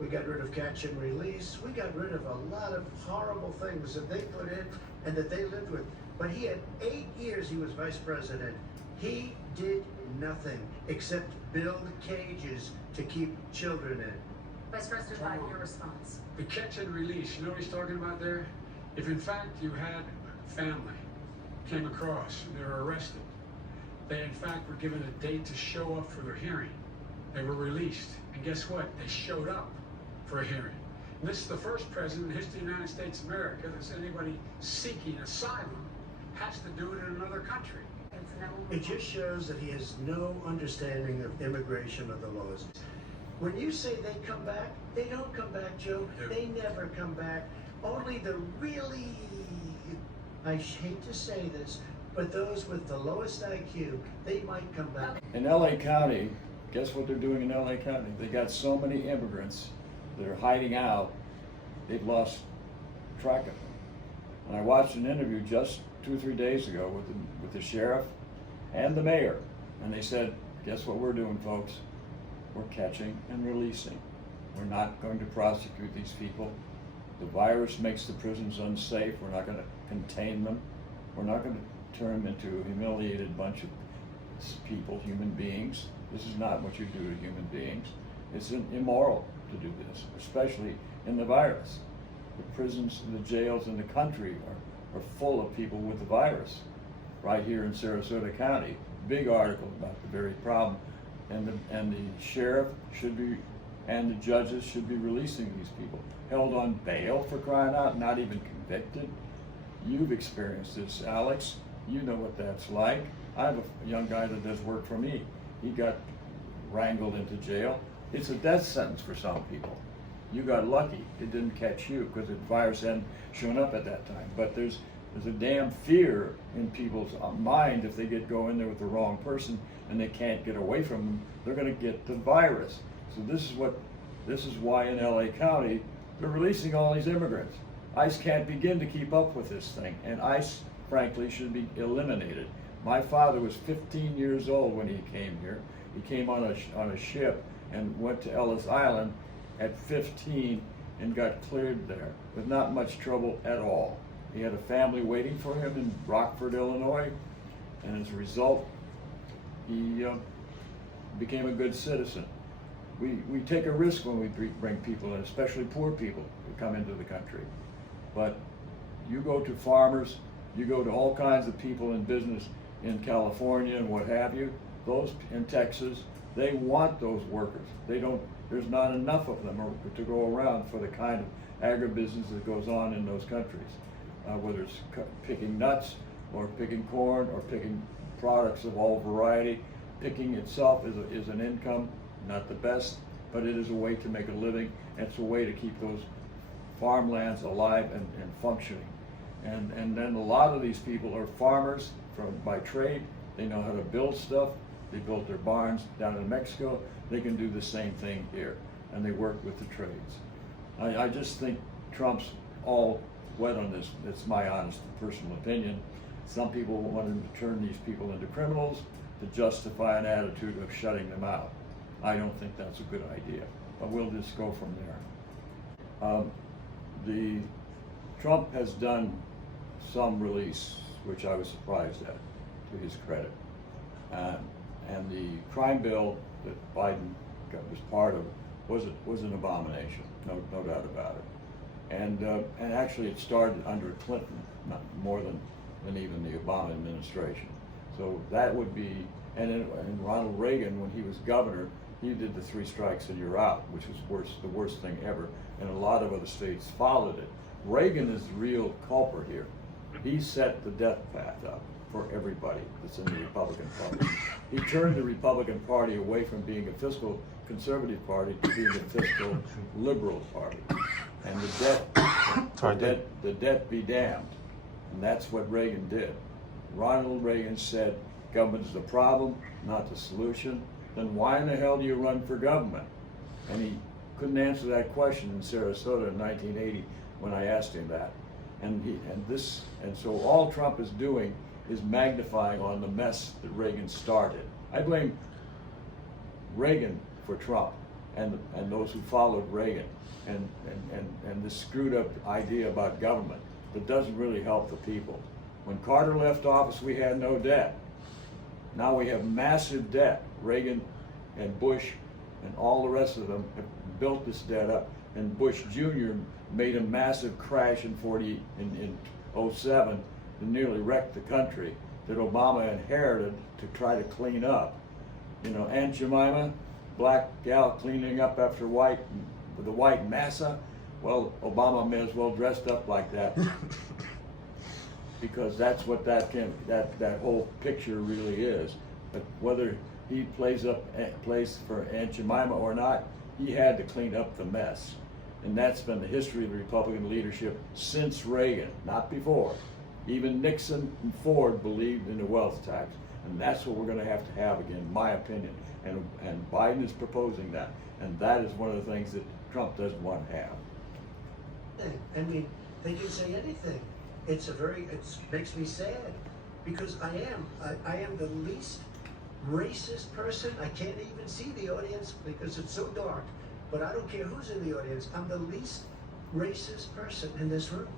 We got rid of catch and release. We got rid of a lot of horrible things that they put in and that they lived with. But he had 8 years he was vice president. He did nothing except build cages to keep children in. Vice President Biden, your response. The catch and release, you know what he's talking about there? If in fact you had family came across and they were arrested, they in fact were given a date to show up for their hearing. They were released, and guess what? They showed up for a hearing. And this is the first president in the history of the United States of America that's anybody seeking asylum has to do it in another country. It just shows that he has no understanding of immigration or the laws. When you say they come back, they don't come back, Joe. Yeah. They never come back. Only the really, I hate to say this, but those with the lowest IQ, they might come back. In LA County, guess what they're doing in LA County? They got so many immigrants that are hiding out, they've lost track of them. And I watched an interview just 2 or 3 days ago with the sheriff and the mayor, and they said, guess what we're doing, folks? We're catching and releasing. We're not going to prosecute these people. The virus makes the prisons unsafe. We're not going to contain them. We're not going to turn them into a humiliated bunch of people, human beings. This is not what you do to human beings. It's immoral to do this, especially in the virus. The prisons and the jails in the country are full of people with the virus. Right here in Sarasota County, big article about the very problem. And the sheriff should be, and the judges should be releasing these people. Held on bail, for crying out, not even convicted. You've experienced this, Alex. You know what that's like. I have a young guy that does work for me. He got wrangled into jail. It's a death sentence for some people. You got lucky. It didn't catch you because the virus hadn't shown up at that time. But there's a damn fear in people's mind if they go in there with the wrong person and they can't get away from them, they're going to get the virus. So this is why in LA County they're releasing all these immigrants. ICE can't begin to keep up with this thing, and ICE, frankly, should be eliminated. My father was 15 years old when he came here. He came on a ship and went to Ellis Island at 15 and got cleared there with not much trouble at all. He had a family waiting for him in Rockford, Illinois, and as a result, he became a good citizen. We take a risk when we bring people in, especially poor people who come into the country. But you go to farmers, you go to all kinds of people in business in California and what have you, those in Texas, they want those workers. There's not enough of them to go around for the kind of agribusiness that goes on in those countries. Whether it's picking nuts or picking corn or picking products of all variety. Picking itself is an income, not the best, but it is a way to make a living. And it's a way to keep those farmlands alive and functioning. And then a lot of these people are farmers by trade. They know how to build stuff. They built their barns down in Mexico. They can do the same thing here, and they work with the trades. I just think Trump's all wet on this. It's my honest personal opinion. Some people want him to turn these people into criminals to justify an attitude of shutting them out. I don't think that's a good idea, but we'll just go from there. Trump has done some release, which I was surprised at, to his credit. And the crime bill that Biden was part of was an abomination, no doubt about it. And actually it started under Clinton, not more than even the Obama administration. So that would be, and Ronald Reagan, when he was governor, he did the 3 strikes and you're out, which was the worst thing ever. And a lot of other states followed it. Reagan is the real culprit here. He set the death path up for everybody that's in the Republican Party. He turned the Republican Party away from being a fiscal conservative party to being a fiscal liberal party. And the debt be damned. And that's what Reagan did. Ronald Reagan said, government is the problem, not the solution. Then why in the hell do you run for government? And he couldn't answer that question in Sarasota in 1980 when I asked him that. And so all Trump is doing is magnifying on the mess that Reagan started. I blame Reagan for Trump, and those who followed Reagan, and this screwed up idea about government that doesn't really help the people. When Carter left office, we had no debt. Now we have massive debt. Reagan and Bush and all the rest of them have built this debt up, and Bush Jr. made a massive crash in 07 and nearly wrecked the country that Obama inherited to try to clean up. You know, Aunt Jemima, black gal cleaning up after white, with the white massa. Well, Obama may as well dressed up like that. Because that's what that whole picture really is. But whether he plays for Aunt Jemima or not, he had to clean up the mess. And that's been the history of Republican leadership since Reagan, not before. Even Nixon and Ford believed in the wealth tax. And that's what we're going to have again, in my opinion. And Biden is proposing that. And that is one of the things that Trump doesn't want to have. I mean, they can say anything. It makes me sad, because I am the least racist person. I can't even see the audience because it's so dark, but I don't care who's in the audience. I'm the least racist person in this room.